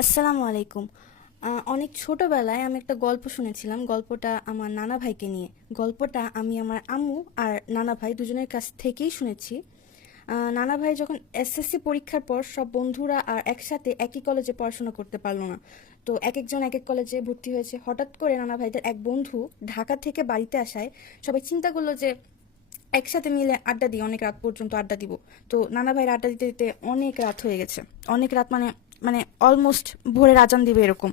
আসসালামু আলাইকুম। অনেক ছোটবেলায় আমি একটা গল্প শুনেছিলাম, গল্পটা আমার নানা ভাইকে নিয়ে। গল্পটা আমি আমার আম্মু আর নানা ভাই দুজনের কাছ থেকেই শুনেছি। নানা ভাই যখন এসএসসি পরীক্ষার পর সব বন্ধুরা আর একসাথে একই কলেজে পড়াশোনা করতে পারল না। তো এক একজন এক এক কলেজে ভর্তি হয়েছে। হঠাৎ করে নানা ভাইদের এক বন্ধু ঢাকা থেকে বাড়িতে আসায় সবাই চিন্তা করল যে একসাথে মিলে আড্ডা দিই, অনেক রাত পর্যন্ত আড্ডা দিব। তো নানা ভাইয়ের আড্ডা দিতে দিতে অনেক রাত হয়ে গেছে। অনেক রাত মানে মানে অলমোস্ট ভোরের আজান দিবে এরকম।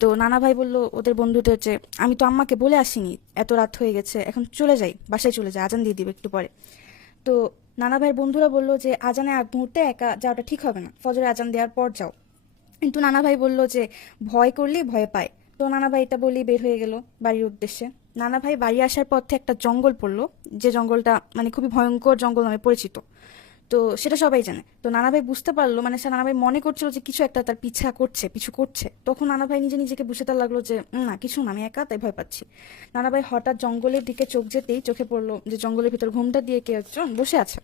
তো নানা ভাই বলল, ওদের বন্ধুদের যে আমি তো আম্মাকে বলে আসিনি, এত রাত হয়ে গেছে, এখন চলে যাই, বাসায় চলে যাই, আজান দিয়ে দিবে একটু পরে। তো নানা ভাইয়ের বন্ধুরা বলল যে আজানে আগ মুহূর্তে একা যাওয়াটা ঠিক হবে না, ফজরে আজান দেওয়ার পর যাও। কিন্তু নানা ভাই বলল যে, ভয় করলেই ভয় পায়। তো নানা ভাই এটা বলেই বের হয়ে গেল বাড়ির উদ্দেশ্যে। নানা ভাই বাড়ি আসার পথে একটা জঙ্গল পড়ল, যে জঙ্গলটা মানে খুবই ভয়ঙ্কর জঙ্গল নামে পরিচিত। তো সেটা সবাই জানে। তো নানা ভাই বুঝতে পারল মানে সে নানা ভাই মনে করছিল যে কিছু একটা তার পিছা করছে, পিছু করছে। তখন নানা ভাই নিজে নিজেকে বুঝতে লাগল যে না, কিছু না, আমি একা, তাই ভয় পাচ্ছি। নানা ভাই হঠাৎ জঙ্গলের দিকে চোখ যেতেই চোখে পড়ল যে জঙ্গলের ভিতর ঘুমটা দিয়ে কেউ একজন বসে আছে।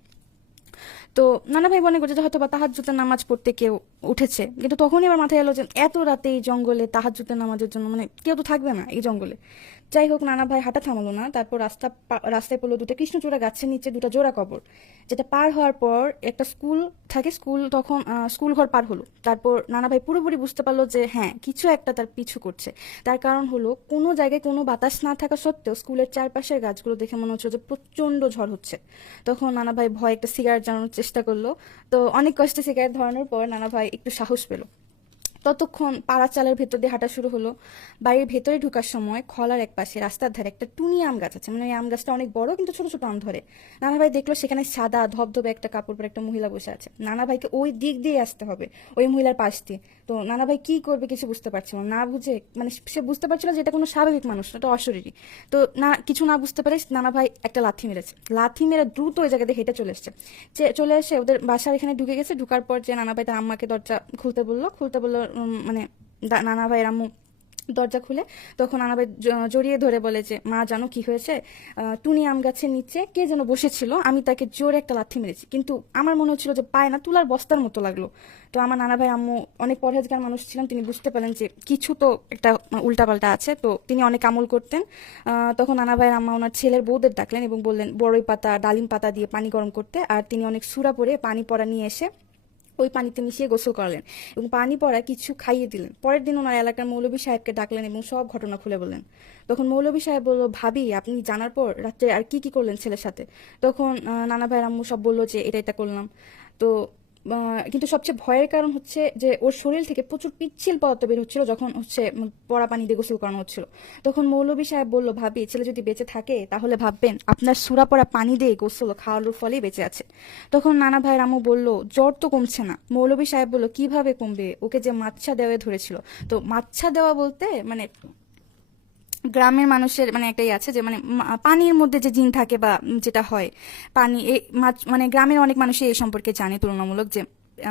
তো নানা ভাই মনে করছে হয়তো বা তাহাজ্জুদের নামাজ পড়তে কেউ উঠেছে। কিন্তু তখনই আবার মাথায় এলো যে, এত রাতে এই জঙ্গলে তাহাজ্জুদের নামাজের জন্য মানে কেউ তো থাকবে না এই জঙ্গলে। যাই হোক, নানা ভাই হাঁটা থামালো না। তারপর রাস্তা রাস্তায় পড়ল দুটো কৃষ্ণচূড়া গাছের নিচে দুটো জোড়া কবর, যেটা পার হওয়ার পর একটা স্কুল থাকে, স্কুল তখন স্কুল ঘর পার হলো। তারপর নানা ভাই পুরোপুরি বুঝতে পারল যে হ্যাঁ কিছু একটা তার পিছু করছে। তার কারণ হলো, কোনো জায়গায় কোনো বাতাস না থাকা সত্ত্বেও স্কুলের চারপাশের গাছগুলো দেখে মনে হচ্ছে যে প্রচণ্ড ঝড় হচ্ছে। তখন নানা ভাই ভয় একটা সিগারেট জানানোর চেষ্টা করল। তো অনেক কষ্টে সিগারেট ধরানোর পর নানা ভাই একটু সাহস পেল। ততক্ষণ পাড়া চালের ভেতর দিয়ে হাঁটা শুরু হলো। বাড়ির ভেতরে ঢোকার সময় খলার এক পাশে রাস্তার ধারে একটা টুনি আম গাছ আছে। মানে আম গাছটা অনেক বড় কিন্তু ছোট ছোট আম ধরে। নানা ভাই দেখল সেখানে সাদা, ধবধবে একটা কাপড় পরে একটা মহিলা বসে আছে। নানা ভাইকে ওই দিক দিয়ে আসতে হবে, ওই মহিলার পাশ দিয়ে। তো নানা ভাই কি করবে কিছু বুঝতে পারছিল না। বুঝে মানে সে বুঝতে পারছিল যে এটা কোনো স্বাভাবিক মানুষ না, এটা অশরীরী। তো না, কিছু না বুঝতে পারে নানা ভাই একটা লাথি মেরেছে। লাথি মেরে দ্রুত ওই জায়গাতে হেঁটে চলে এসছে। চলে এসে ওদের বাসার এখানে ঢুকে গেছে। ঢুকার পর যে নানা ভাই তার আম্মাকে দরজা খুলতে বলল। খুলতে বলল মানে নানা ভাইয়ের আম্মু দরজা খুলে তখন নানা ভাই জড়িয়ে ধরে বলে যে, মা, জানো কি হয়েছে? টুনি আম গাছের নিচে কে যেন বসেছিল? আমি তাকে জোরে একটা লাথি মেরেছি। কিন্তু আমার মনে হচ্ছিল যে, পায় না, তুলার বস্তার মতো লাগল। তো আমার নানা ভাই আম্মু অনেক পরহেজগার মানুষ ছিলেন, তিনি বুঝতে পারলেন যে, কিছু তো একটা উল্টাপাল্টা আছে। তো তিনি অনেক আমল করতেন। তখন নানা ভাইয়ের আম্মা ওনার ছেলের বউদের ডাকলেন এবং বললেন, বড়ই পাতা, ডালিম পাতা দিয়ে পানি গরম করতে। আর তিনি অনেক সুরা পরে পানি পড়া নিয়ে এসে ওই পানিতে মিশিয়ে গোসল করালেন এবং পানি পড়া কিছু খাইয়ে দিলেন। পরের দিন ওনার এলাকার মৌলবী সাহেবকে ডাকলেন এবং সব ঘটনা খুলে বললেন। তখন মৌলবী সাহেব বলল, ভাবি, আপনি জানার পর রাত্রে আর কি কি করলেন ছেলের সাথে? তখন নানা ভাইয়ের আম্মু সব বলল যে এটা এটা করলাম। তো কিন্তু সবচেয়ে ভয়ের কারণ হচ্ছে যে ওর শরীর থেকে প্রচুর পিচ্ছিল পদার্থ বের হচ্ছিল যখন হচ্ছে পড়া পানি দিয়ে গোসল করানো হচ্ছিল। তখন মৌলভী সাহেব বলল, ভাবি, ছেলে যদি বেঁচে থাকে তাহলে ভাববেন আপনার সুরা পড়া পানি দিয়ে গোসল খাওয়ানোর ফলেই বেঁচে আছে। তখন নানা ভাই রামু বলল, জ্বর তো কমছে না। মৌলভী সাহেব বলল, কীভাবে কমবে? ওকে যে মাচ্ছা দেওয়া ধরেছিল। তো মাচ্ছা দেওয়া বলতে মানে গ্রামের মানুষের মানে একটাই আছে যে মানে পানির মধ্যে যে জিন থাকে বা যেটা হয় পানি মানে গ্রামের অনেক মানুষই এই সম্পর্কে জানে তুলনামূলক যে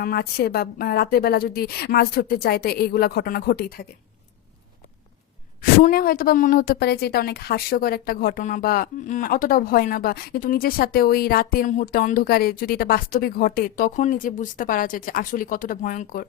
মাছে বা রাতের বেলা যদি মাছ ধরতে যায় তো এইগুলা ঘটনা ঘটেই থাকে। শুনে হয়তো বা মনে হতে পারে যে এটা অনেক হাস্যকর একটা ঘটনা বা উম, অতটাও ভয় না বা কিন্তু নিজের সাথে ওই রাতের মুহূর্তে অন্ধকারে যদি এটা বাস্তবে ঘটে তখন নিজে বুঝতে পারা যায় যে আসলে কতটা ভয়ঙ্কর।